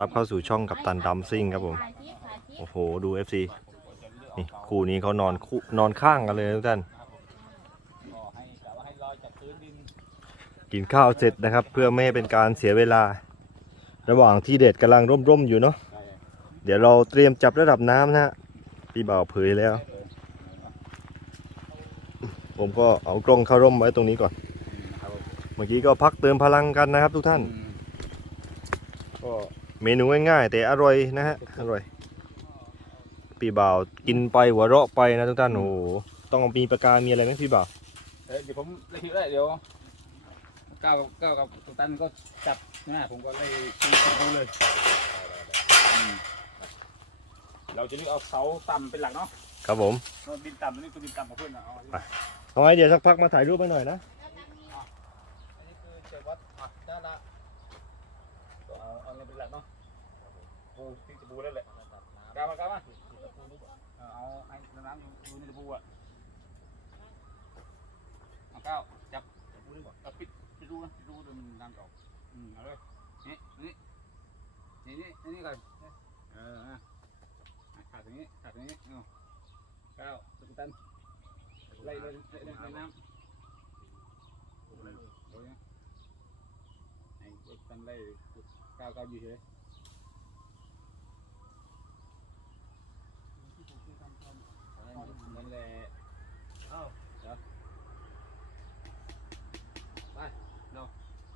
รับเข้าสู่ช่องกับตันดัมซิ่งครับผม โอ้โห ดู FC นี่คู่นี้เขานอนคู่นอนข้างกันเลยนะทุกท่านก็ให้แต่ว่าให้ลอยจากพื้นดินกินข้าวเสร็จนะครับ เพื่อไม่ให้เป็นการเสียเวลา ระหว่างที่เด็ดกำลังร่มๆอยู่เนาะได้เดี๋ยวเราเตรียมจับระดับน้ำนะฮะ พี่บ่าวเผยแล้ว ผมก็เอากล้องเข้าร่มไว้ตรงนี้ก่อนครับเมื่อกี้ก็พักเติมพลังกันนะครับทุกท่าน ก็ เมนูง่ายๆ แต่อร่อยนะฮะ อร่อยพี่บ่าวกินไปหัวเราะไปนะทุกท่านโอ้โหต้องมีประการมีอะไรไหมพี่บ่าว เอ้ยเดี๋ยวผมไล่ทีได้เดี๋ยวก้าวกับก้าวกับกัปตันก็จับนะผมก็ไล่ทีดูเลยอืมเราจะเลือกเอาเสาต่ำเป็นหลักเนาะครับผม เราดินต่ำนี่คือดินต่ำของเพื่อนนะเอาอันนี้ไปเอาไว้เดี๋ยวสักพักมาถ่ายรูปไปหน่อยนะ อันนี้คือเจวัดอะด้านละก็เอาเอาอะไรเป็นหลักเนาะ ปูที่จะปูแล้วแหละกล้ามาก้าวมาเออเอาไอ้น้ำอยู่อยู่ในตะปูอะเอาก้าวจับตะปูนี่ก่อนเอาปิดปิดรูนะปิดรูเดี๋ยวมันน้ำจะออกอืมเอาเลยนี่นี่นี่นี่นี่นี่ก่อนเอออะอะขาดตรงนี้ขาดตรงนี้เอาก้าวตะปูตันไล่เลยไล่ไล่ไล่น้ำโอ้ยไอ้ไอ้ตันไล่ก้าวก้าวอยู่เฉยนั่นแหละ เอ้า เดี๋ยวไปเร็ว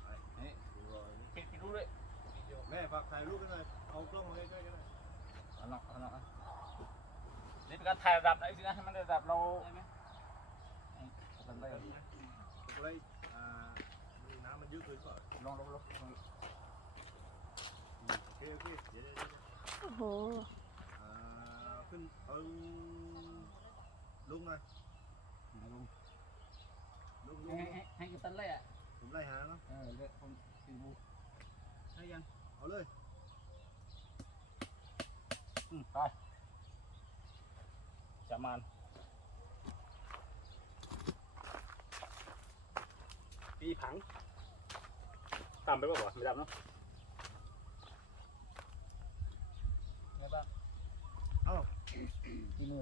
ไปเฮ้ยปิดปิดรูเลย แม่ฝากถ่ายรูปไปหน่อย เอากล้องมาใกล้ๆกันหน่อย เอาหนอกเอาหนอกอะนี่เป็น การถ่ายระดับไหนสินะให้มันได้ระดับเราใช่ไหมไอ้ตันะไรอ่าน้ำมันยืดเลยก่อนลองลองลองโอเคโอเคเดี๋ยวโอ้โหอ่าขึ้นเอาลุงหน่อยเอาลงลุงลุให้ให้ให้กัปตันไล่อะผมไล่หาเนาะเออเดี๋ยผมปิดรูให้ยังเอาเลยอืมไป จามานปีผังตามไปป่าวะไม่ดำเนาะไงบ้างเอ้าที่มือ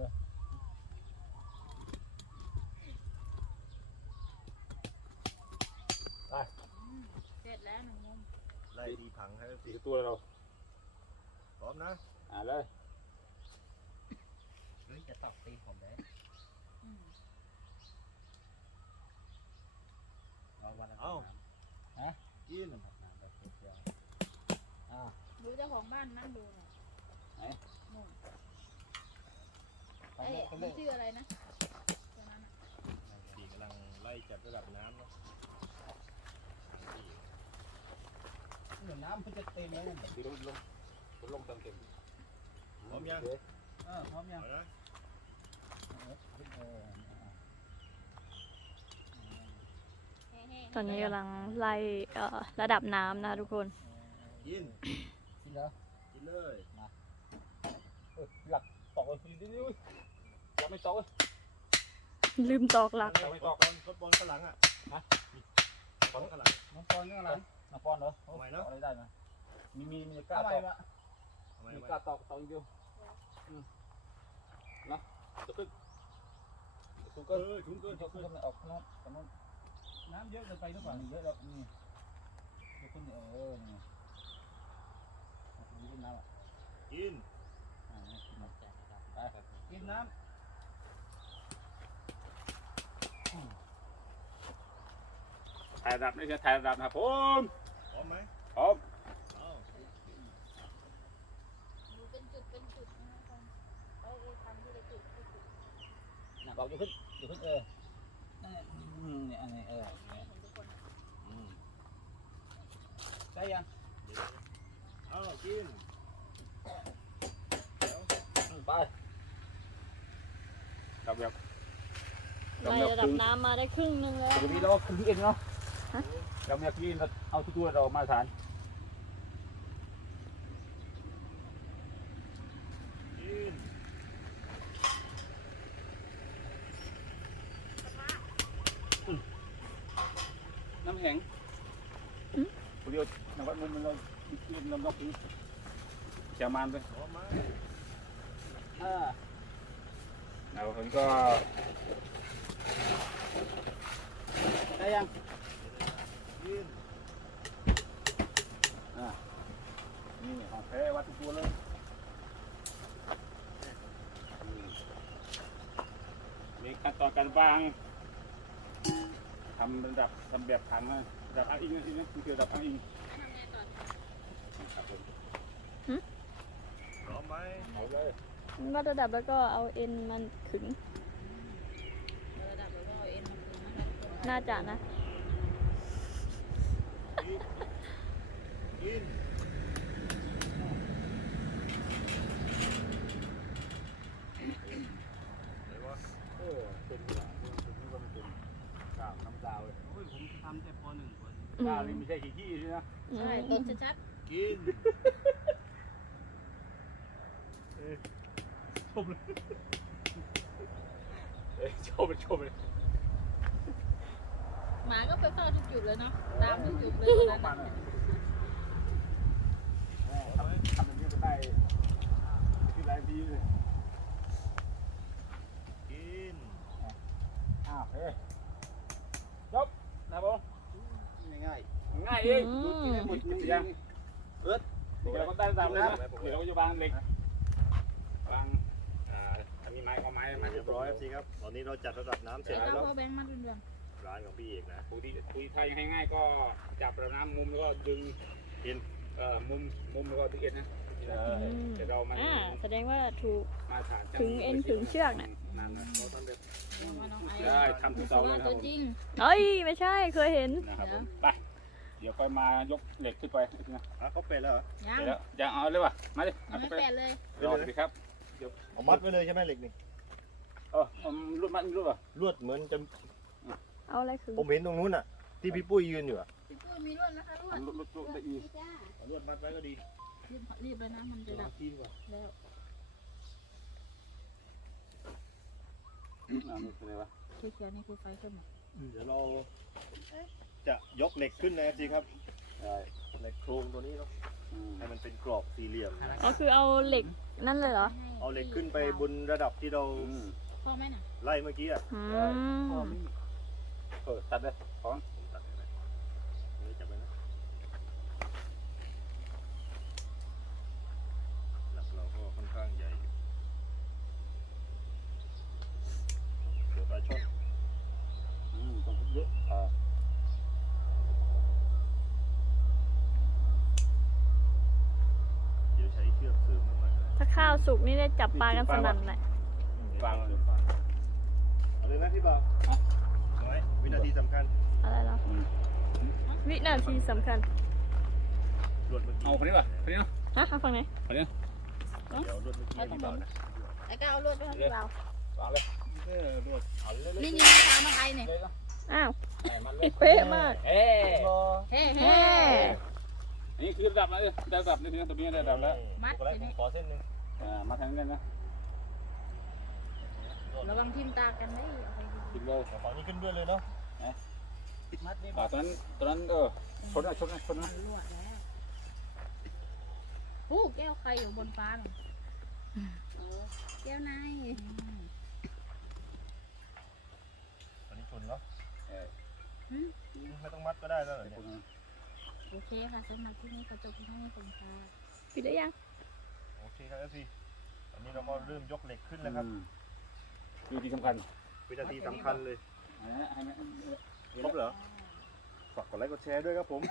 เสร็จแล้วหนึ่งมุมไล่ดีผังให้ตีสิตัวเราพร้อมนะ อ่าเลยเฮ้ยจะตอกตีนผมเลยอืมเอาวันละเอ้าน้กินำน้ำแบบเดียวอ่า ดูเจ้าของบ้านนั่งดูหน่อยไหน นู่นไปเอ้ยเลยไปเลมันยชื่ออะไรนะตัวนั้นน่ะดีกำลังไล่จับระดับน้ำเนาะเหมือนน้ำมันจะเต็มเลยดีลงลงลงเต็มเต็มพร้อมยังเออพร้อมยังเอานะเออแห้งๆ ตอนนี้กำลังไล่เอ่อระดับน้ำนะทุกคน กิน กินแล้วกินเลยเออหลักตอกเลยดีดีอุ้ยหลักไม่ตอกเลยลืมตอกหลักเอาไปตอกบอลฟุตบอลข้างหลังอะฮะบอลข้างหลังน้องปอนนี่อะไรนักบอลเหรอเอาใหม่เนอะอะไรได้ไหมมีมีมีกล้าทำไมตอกวะเอาใหม่มีเอาใหม่กล้าตอกตอกอย่างเดียวอืมนะจะขึ้น สูงเอเกินอถุงเกินจะถุงขึ้เกินนออกน้ำตรงนั้นน้ำเยอะเกินไปหรือเปฝั่ล่าเยอะแล้วนี่จะขึ้นเออนี่นี่ขึ้นน้ำอะกินกินน้ถ่ายระดับนี่คือถ่ายระดับนะครับผมพร้อมไหมพร้อมเอาดูเป็นจุดเป็นจุดนะคะเอ้ยเอ้ยทำที่ละจุดที่จุดนะบอกจะขึ้น จะขึ้นเออนั่นแหละอืมเนี่ยอันนี้เออให้เห็นทุกคนอืมำได้ยังเอากินไปกลับแบบไล่ระดับน้ำมาได้ครึ่งหนึงแล้ว เดี๋ยวนี้เราก็ขึ้นที่เองเนาะฮะ เราไม่อยากที่เราเอาทุกตัวเรามาตรฐาน กิน น้ำแข็งเดียวนักวัดมุมมันเราที่มันนอกนี้เชียร์มันด้วยเออแล้วผมก็ได้ยังนี่ของแท้วัดทุกตัวเลยมีขั้นตอนการวาง ทำระดับทำแบบถังนะระดับอ้างอิงนะอีกนะนี่คือระดับอ้างอิงครับผมพร้อมไหมเอาเลยวัดระดับแล้วก็เอาเอ็นมันขึง ระดับแล้วก็เอาเอ็นมาคืนนะคะน่าจะนะกิน เออเป็นหลานเป็นที่ว่ามันเป็นกาวน้ำดาวเลย โอ้ยผมทำแต่ปหนึ่งก่ อนกาวนี่ไม่ใช่ขี้ขี้ใช่ไหมอืมใช่ต้นชัดกินเอ้ยชมเลยชมเลยๆหมาก็ไปเฝ้าทุกจุดเลยเนาะตามทุกจุดเลยตอนนั้นมันน่ะอะทำทำแบบนี้ก็ได้ที่ไรดีเลย กิน อ้าวเฮ้ยจบนะผม ง่าย ง่ายเองดูกินให้หมด ยังเอิร์ดเดี๋ยวเราก็ได้ตามเลยนะเดี๋ยวเราก็จะวางเหล็กวางอ่าถ้ามีไม้ก็ไม้มาเรียบร้อยครับสิครับตอนนี้เราจัดระดับน้ำเสร็จเอาแล้วพ่อแบงค์มาเรื่องร้านของพี่เอกนะปกติปกติถ้ายังให้ง่ายก็จับระน้ำมุมแล้วก็ดึงเอ็นเอ่อมุมมุมแล้วก็ดึงเอ็นนะเดี๋ยวเรามันอ่าแสดงว่าถูกมาฐานถึงเอ็นถึงเชือกน่ะนั่นนะเราทำแบบๆเอามาน้องไอ้ได้ทำทุกเสาเลยนะครับตัวจริงเอ้ยไม่ใช่เคยเห็นนะครับผมไปเดี๋ยวค่อยมายกเหล็กขึ้นไปนะอะเขาเป็นแล้วเหรอยังเดี๋ยวจะเอาเลยว่ะมาดิยัเอางไม่ไปแปดเลย รอสิครับเอามัดไว้เลยใช่ไหมเหล็กนี่เออเอารูดมัดรูดป่ะลวดเหมือนจะเอาอะไรขึงผมเห็นตรงนู้นอะ ที่พี่ปุ้ยยืนอยู่อะพี่ปุ้ยมีรวดนะคะรวดรูดรูดรูดได้อีกจ้าเอาลวดมัดไว้ก็ดีรีบรีบเลยนะมันจะดับทีมก่อนแล้วอ่านี่คืออะไรวะเขียวๆนี่คือไฟขึ้นหมดเดี๋ยวเรา จะยกเหล็กขึ้นนะสิครับได้เหล็กโครงตัวนี้เนาะอืมให้มันเป็นกรอบสี่เหลี่ยม ก็คือเอาเหล็กนั่นเลยเหรอ เอาเหล็กขึ้นไปบนระดับที่เราอืมพ่อไหมน่ะไล่เมื่อกี้อะอืมเออตัดเลยของ ตัดเลยนะนี่จับไว้นะหลักเราก็ค่อนข้างใหญ่อยู่เดี๋ยวปลาช่อน อืมต้องเยอะอ่า เดี๋ยวใช้เชือกเสริมลงมาก็ได้ถ้าข้าวสุกนี่ได้จับปลากันสนั่นเลยวางเลยเอาเลยนะพี่บ่าวน้อยวินาทีสำคัญอะไรเหรออืมวินาทีสำคัญรวดเมื่อกี้เอาคนนี้ป่ะคนนี้เนาะฮะเอาฝั่งไหนคนนี้เดี๋ยวรวดเมื่อกี้ให้พี่บ่าวนะแล้วก็เอารวดไปให้เราวางเลยเออรวดเอาเลยนี่นี่ตามมาไอ้เนี่ยเลยเนาะอ้าวใส่มันเลยเป๊ะมากเฮ้เฮ้เฮ้เฮ้ อันนี้คือระดับแล้วระดับนี่นะตัวนี้ระดับแล้วมัดตัวแรกผมขอเส้นหนึ่งอ่ามาทางนี้นะระวังทิ่มตากันได้ถึงเลยขอนี้ขึ้นด้วยเลยเนาะมัดนี่อ่าตอนนั้นตอนนั้นเออชนนะชนนะชนมันะนรั่วแล้วอู้แก้วใครอยู่บนฟ้าน่ะแก้วนายตอนนี้ชนเนาะอืมไม่ต้องมัดก็ได้แล้วเหรอเนี่ย โอเคค่ะสำหรับที่นี้ขอจบเพียงเท่านี้ผมค่ะปิดได้ยัง โอเคครับพี่ตอนนี้เราก็เริ่มยกเหล็กขึ้นแล้วครับ คือที่สำคัญวินาทีสำคัญเลยอันนี้ให้มันครบเหรอ ฝากกดไลค์กดแชร์ด้วยครับผม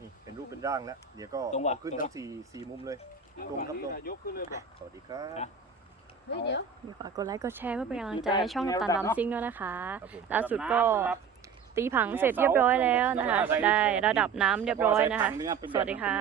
นี่เป็นรูปเป็นร่างแล้วเดี๋ยวก็เอาขึ้นทั้งสี่สี่มุมเลย ตรงครับตรงยกขึ้นเลยแบบสวัสดีครับเฮ้ยเดี๋ยวฝากกดไลค์กดแชร์เพื่อเป็นกำลังใจให้ช่องตันดำซิงด้วยนะคะครับผมล่าสุดก็ ตีผังเสร็จเรียบร้อยแล้วนะคะ ได้ระดับน้ำเรียบร้อยนะคะ สวัสดีค่ะ